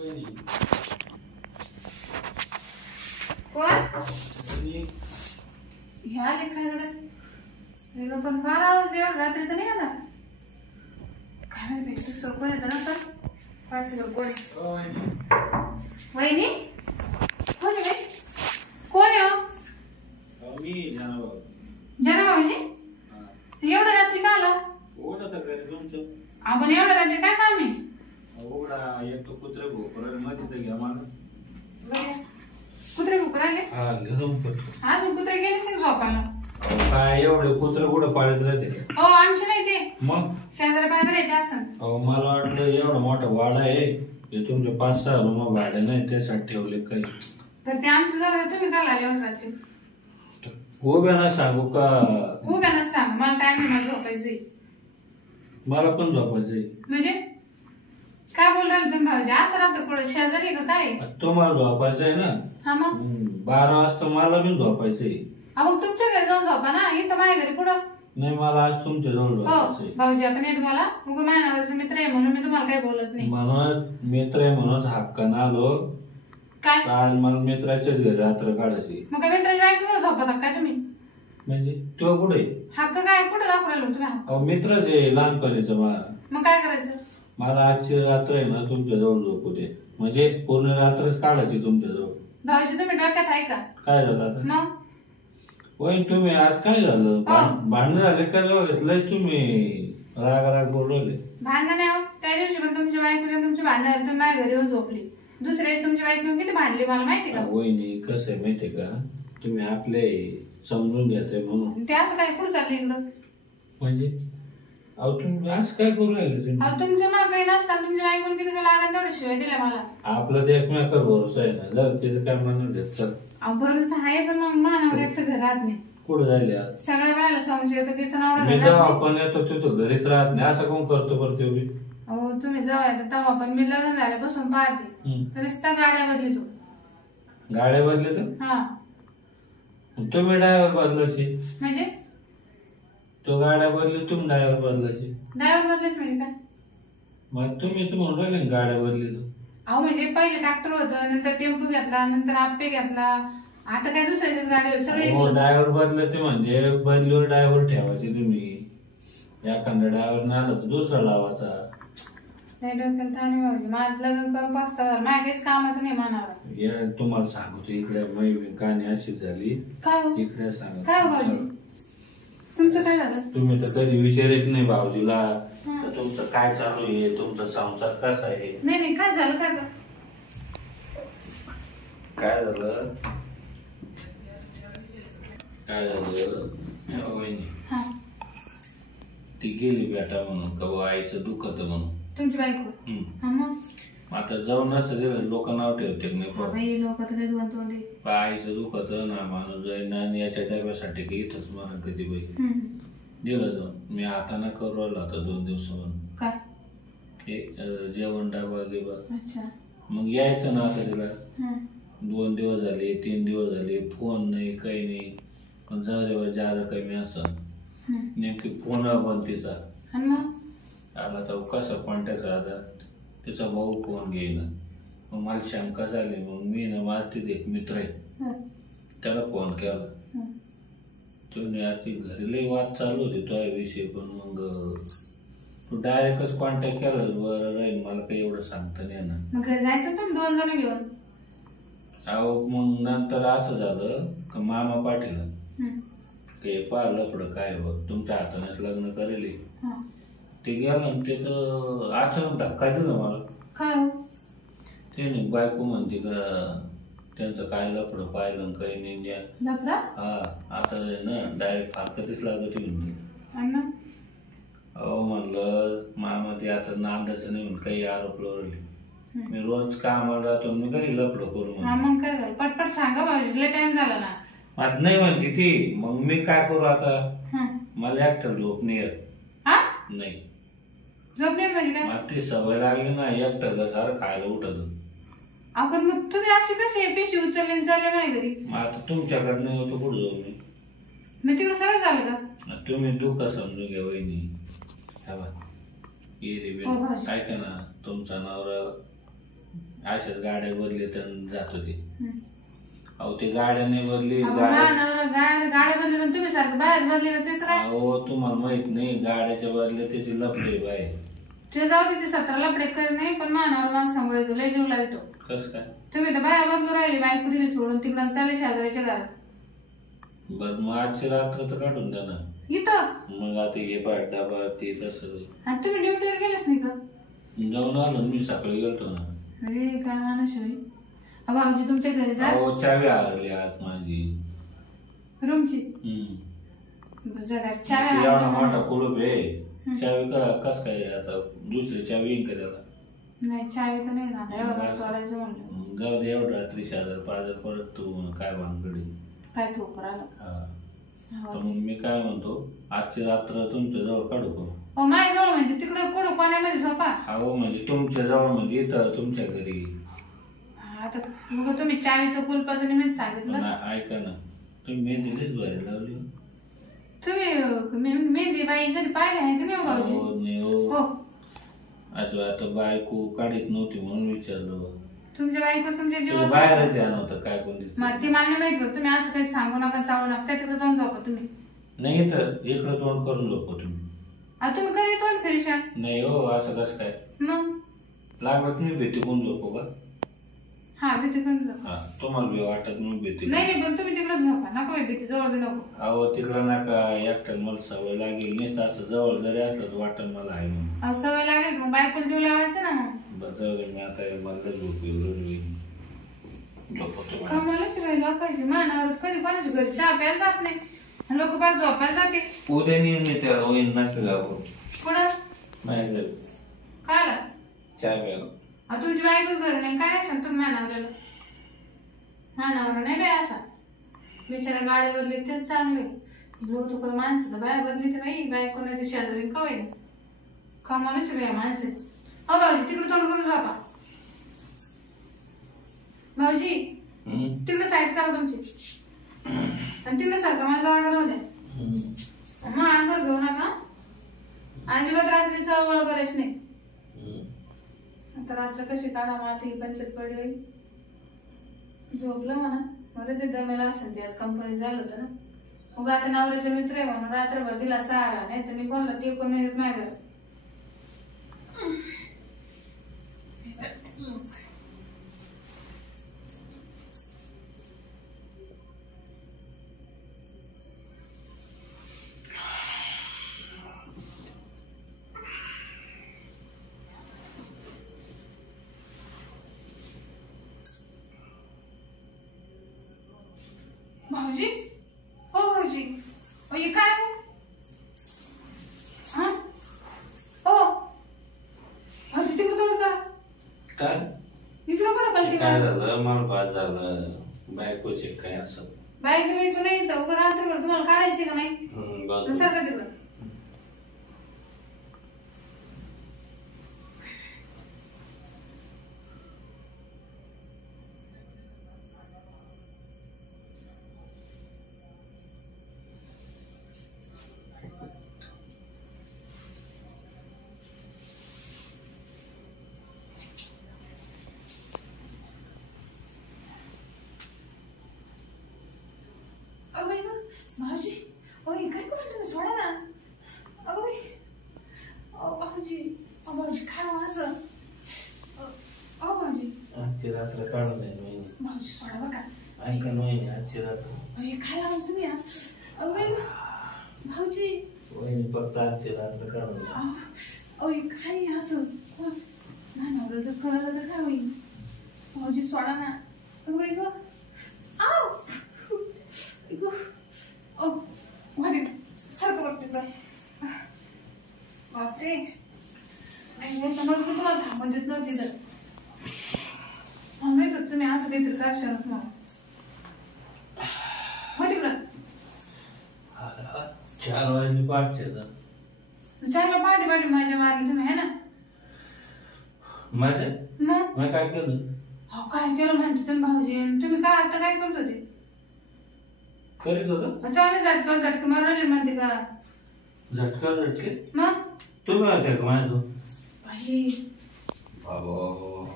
कोण ह्या लेकराकडे पण 12 वाजले रात्री तर नाही आला काय माहिती दुसरं कोण येतं ना सर पाठीवर कोण वहिनी कोण आहे कोण आहे मी जनाबाबाजी एवढं रात्री का आला आपण एवढं रात्री काय काम आहे एक तो कुत्रे भोकर मध्ये घ्या मला कुत्रे भोकर आले अजून कुत्रे गेलेच नाही झोपायला काय एवढे कुत्रे कुठं पाळत राहते हो आमचे नाही ते मग शेजारी पाजारायचे असं मला वाटलं एवढा मोठा वाडा आहे हे तुमचे 5-6 रूम भाडे नाही त्यासाठी ठेवले काही तर ते आमचं जाऊ तुम्ही काय आले एवढं रात्री उभ्या ना सांगू का उभ्या ना सांग मला टाइम नाही झोपायचंय मला पण झोपायचंय म्हणजे काय बोल राहिले तुम्ही भाऊजी असं राहतं कुठं शेजारी का काय तुम्हाला झोपायचंय ना हा मग 12 वाजता मला पण झोपायचंय मग तुमच्या घरी जाऊन झोपा ना इथं माझ्या घरी पुढं नाही मला आज तुमच्या जवळ हो झोपायचंय भाऊजी आपण येत मला मग माझ्या मित्र आहे म्हणून मी तुम्हाला काही बोलत नाही म्हणूनच मित्र आहे म्हणून हक्कानं आलो काय आज मला मित्राच्याच घरी रात्र काढायची मग काय मित्राची बायको झोपता काय तुम्ही म्हणजे तो कुठे हक्क काय कुठं दाखवू राहिलो तुम्ही हक्क मित्रच आहे लहानपणीचं मग काय करायचं मला आजची रात्र आहे ना तुमच्या जवळ झोपू दे म्हणजे पूर्ण रात्रच काढायची तुमच्या जवळ भाऊजी तुम्ही डोक्यात आहे का काय झालं आता मग वय तुम्ही आज काय झालं भांडण झाले काय घेतलंच तुम्ही राग बोलवले भांडण नाही हो त्या दिवशी पण तुमच्या बायको तुमची भांडण झाली तुम्ही माझ्या घरी येऊन झोपली दुसऱ्या दिवशी तुमची बायको किती भांडली मला माहिती का वहिनी कसं आहे माहितीये का तुम्ही आपले समजून घेताय म्हणून ते असं काय पुढे चाललं इकडं म्हणजे अहो तुम्ही आज काय करू राहिले तुम्ही अहो तुमच्या मग काही नसताना तुमच्या बायकोने किती लागेल तेवढे शिवाय दिल्या मला आपलं ते एकमेकावर भरोसा आहे ना जर त्याचं काय म्हणून देत सर भरोसा आहे पण मग मानावर एक तर घरात नाही कुठं जायले आज सगळ्या वेळेला संशय येतो की मी जेव्हा आपण येतो तिथं घरीच राहत नाही असं कोण करतो बरं ते हो तुम्ही जेव्हा येतो तेव्हा पण मी लग्न झाल्यापासून पाहते तर नुसता गाड्या बदली तू गाड्या बदले तर हा तुम्ही ड्रायव्हर बदलायची म्हणजे तो गाड्या बदली तुम्ही ड्रायव्हर बदलायची ड्रायव्हर बदलायच म्हणजे काय मग तुम्ही तर म्हणून राहिले गाड्या बदली तू अहो म्हणजे पहिले ट्रॅक्टर होतं नंतर टेम्पो घेतला नंतर आप्पे घेतला आता काय दुसऱ्याच्याच गाडीवर सगळे ड्रायव्हर बदलायचे म्हणजे बदलीवर ड्रायव्हर ठेवायचे तुम्ही एखादा ड्रायव्हर नाही आला तर दुसरा लावायचा नाही डोक्याला ताण भाऊजी माझं लग्न करून 5,000 माझ्या काहीच कामाचं नाही मानावर या तुम्हाला सांगतो इकडे मैत्रीण कहाणी अशी झाली काय इकडे सांग काय भाऊजी तुमचं काय झालं तुम्ही तर कधी विचारत नाही भाऊजीला तुमचं काय चालू आहे तुमचा संसार कसा आहे नाही काय झालं काय झालं काय झालं ती गेली बेटा म्हणून का आईचं दुखत म्हणून तुमची बायको मग आता जाऊन असं लोक नाव ठेवते नाही लोक आईचं दुखत ना माणूस जाईन आणि याच्या डब्यासाठी की इथंच मला कधी बाई दिलं जाऊन मी आता ना करू राहिलो आता 2 दिवस म्हणून काय जेवण डबा गिबा अच्छा मग यायचं ना आता तिला 2 दिवस झाले 3 दिवस झाले फोन नाही काही नाही पण जाऊ दे जादा कमी असं नेमकी फोन पण तिचा आला तर कसा कॉन्टॅक्ट राहता तिचा भाऊ फोन घेईना मग मला शंका झाली मग मी ना माझं एक मित्र आहे त्याला फोन केला तो ती घरी लई वाद चालू होती तो विषय पण मग तू डायरेक्टच कॉन्टॅक्ट केला बरं राहील मला काही एवढं सांगता नाही ना मग जायचं तुम्ही 2 जण घेऊन अहो मग नंतर असं झालं का मामा पाठीला ते पाहिलं पुढं काय बघ तुमच्या हातानेच लग्न करेल ते गेलं आणि त्याचं अचानक धक्का दिला मला काय ते नाही बायको म्हणते का त्यांचं काय लफडं पाहिलं काही नाही हा आता ना डायरेक्ट फारकतीच लागत म्हणते अहो म्हणलं मामा ते आता नांदायचं नाही म्हणून काही आरोप लावले मी रोज कामाला जातो मी काही लफडं करू मग काय झालं पटपट सांगा भाऊजी टाइम झाला ना आता नाही म्हणते ती मग मी काय करू आता मला एकटं झोप नाही येत नाही झोप नाही म्हणजे काय मला ती सवय लागली ना एकटं सारं खायला उठत आपण मग तुम्ही अशी कशी पेशी उचलले चालले माझ्या घरी आता तुमच्याकडनं होतो कुठं जाऊ मी तिकडे सगळं झालं का तुम्ही दुःख समजून घ्या वहिनी ये रे काय का ना तुमचा नवरा अशाच गाड्या बदले तर जात होती. अहो ते गाड्या नाही बदली गाड्या बदली तुम्ही सारखं बाहेर बदली त्याच काय. अहो तुम्हाला माहित नाही गाड्याच्या बदले त्याची लफडे बाय ते जाऊ दे. ते 17 लफडे कर नाही पण मानावर माणूस सांभाळतो लय जीव लावतो. कस काय तुम्ही तर बाहेर बदलू राहिले बायको दिली सोडून तिकडं चालले शेजाऱ्याच्या घरात. बर मग आजची रात्र तर काढून द्या ना इथं. मग आता हे डबा ते कसं. आणि तुम्ही ड्युटीवर गेलेच नाही का. जाऊन आलो मी सकाळी गेलतो ना. अरे काय माणूस होई. भाऊजी तुमच्या घरी जा. चावी हरवली आज माझी रूमची. चावी एवढा मोठा कुलूप आहे चावी कस काय आता दुसरी चावी येईन का त्याला. नाही चावी तर नाही ना एवढं तोडायचं म्हणलं. जाऊ दे एवढं रात्री 3000-5000 परत तू काय भानगडी काय ठोकर आलं. हा मग मी काय म्हणतो आजची रात्र तुमच्या जवळ काढू का. माझ्या जवळ म्हणजे तिकडे कुठं कोण्यामध्ये झोपा. हो म्हणजे तुमच्या जवळ म्हणजे इथं तुमच्या घरी. आता मग तुम्ही चावीचं कुलपाचं निमित्त सांगितलं. ऐका ना तुम्ही मेहंदी लईच भारी लावली. तुम्ही मेहंदी बाई कधी पाहिली आहे का नाही भाऊजी. हो असं आता बायको काढीत नव्हती म्हणून विचारलं. तुमच्या बायको तुमच्या जीव बाहेर द्या नव्हतं काय कोणी. ती मान्य नाही करत. तुम्ही असं काही सांगू नका चावू नका. त्या तिकडे जाऊन झोपा तुम्ही. नाही तर इकडं तोंड करून झोपो तुम्ही. तुम्ही कधी तोंड फिरशा. नाही हो असं कसं काय. मग लागलं तुम्ही भीती कोण झोपो का. हा भीती कोण झोपा. तुम्हाला बी वाटत मी भीती नाही पण तुम्ही तिकडे झोपा नको भीती जवळ बी नको. अहो तिकडं नका एकट्याला मला सवय लागेल नुसतं असं जवळ जरी असलं वाटत मला आहे म्हणून. सवय लागेल मग बायकोला जीव लावायचं ना. बरं मी आता मला झोप येईल झोपतो. कमालच लोकांची मानावर कधी कोणाची घरी चहा प्यायला जात नाही. लोक बाग झोपायला जाते. उद्या नाही त्या होईन नसतं गाव पुढं माझ्या घरी काय चहा प्यायला. तुमची बायको घर नाही काय नाही सांग तुम्ही मानावर. मानावर नाही बाय असा बिचारा गाडी बदली तेच चांगले. तुकडं माणसं तर बाय बदली तर बाई बायको नाही ते शेजारी कवाय कमालच बाय माणसं. हो भाऊजी तिकडे तोंड करून झोपा. भाऊजी तिकडे साईड करा तुमची आणि तिकडे सारखं मला जागा राहू द्या. मग अंगावर घेऊ नका. अजिबात रात्री चळवळ करायची नाही. आता रात्र कशी काढा माती पंचायत पडली होईल. झोपलं म्हणा बरं ते दमेला असेल ते आज कंपनी झालं होतं ना. मग आता नवऱ्याचा मित्र आहे म्हणून रात्रभर दिला सहारा नाही तर मी कोणाला टेकून नाही देत माझ्या घरात. भाऊजी हो भाऊजी हे काय हा हो भाऊजी तिकडे तोंड करा. काय इकडे कुठं पलटी काय झालं मला पास झालं बायकोचे काय असं. बायको बियको नाही तर उभं राहते तुम्हाला काढायची का नाही सारखं तिकडं. भाऊजी काय करू तुम्ही सोडा ना. अगं भाऊजी भाऊजी काय असं. भाऊजी आजची रात्र काढून नाही भाऊजी सोडा बघा. ऐका नाही आजची रात्र काय लावून तुम्ही भाऊजी फक्त आजची रात्र काढून. काय असं नवरा जर कळलं तर काय होईल. भाऊजी सोडा ना. सारखं वाटते बापरे तुम्हाला थांबून देत नव्हती तर माहित होत तुम्ही असं काहीतरी करशाल मला. हो तिकडं 4 वाजले 5चे चांगलं पाठी पाठी माझ्या मारली तुम्ही है ना. माझ्या मग काय केलं. हो काय केलं म्हणते तुम्ही भाऊजी. तुम्ही काय आता काय करत होते. करीत होता चांगले झटके मारले म्हणते का. झटके मग तुम्ही होते का माझ्या बाई बाबा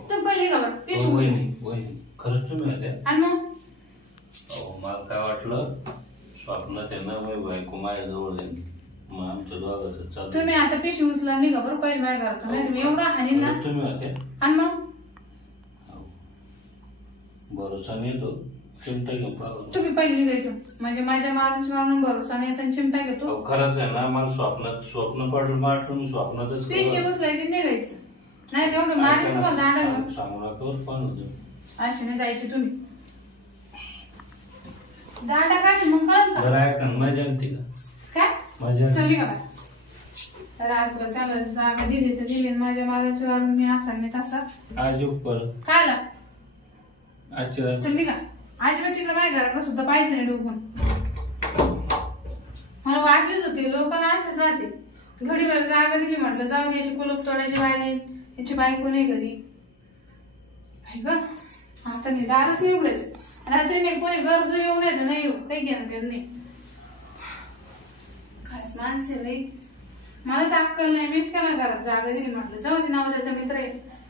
तू पहिले का बरं पिशवी वहिनी खरंच तुम्ही होत्या? आणि मग अहो मला काय वाटलं स्वप्नात आहे ना मी बायको माझ्याजवळ आहे मग आमच्या दोघांचं चालू. तुम्ही आता पिशवी उचला नाही का बरं पहिले माझ्या घरात नाही तुम्ही एवढा हानी ना. तुम्ही होत्या? आणि मग भरोसा नाही येतो चिमटा घेऊन पाहू. तुम्ही पहिले निघायचो म्हणजे माझ्या माणूस भरोसा नाही येत चिमटा घेतो. खरंच आहे ना मला स्वप्न पडलं म्हटलं मी स्वप्नातच पिशवी उचलायची निघायचं नाही तेवढं मारेल तुम्हाला दांडा सांगू नका पण होतं अशी नाही जायची तुम्ही दांडा काढ मग कळलं का बरं मजा येते का काय मजा चलली का तर आजकाल त्याला जागा दिली तर दिली माझ्या मारायची वारून मी असा मी तसा आज परत काय आला आजच्या चलली का आजीबाजीला माझ्या घराकडे सुद्धा पाहिजे नाही डोकून मला वाटलीच होती लोकांना असेच राहते घडीभर जागा दिली म्हटलं जाऊ दे याची कुलूप तोडायची बाहेर याची बायको नाही घरी ग आता नाही दारच नाही उघडायचं रात्री नाही कोणी गरज येऊ नाही तर नाही येऊ काही घेणं घेत नाही खरंच माणसे लई मलाच अक्कल नाही मीच त्याला घरात जागा दिली म्हटलं जाऊ दे नवऱ्याचा मित्र आहे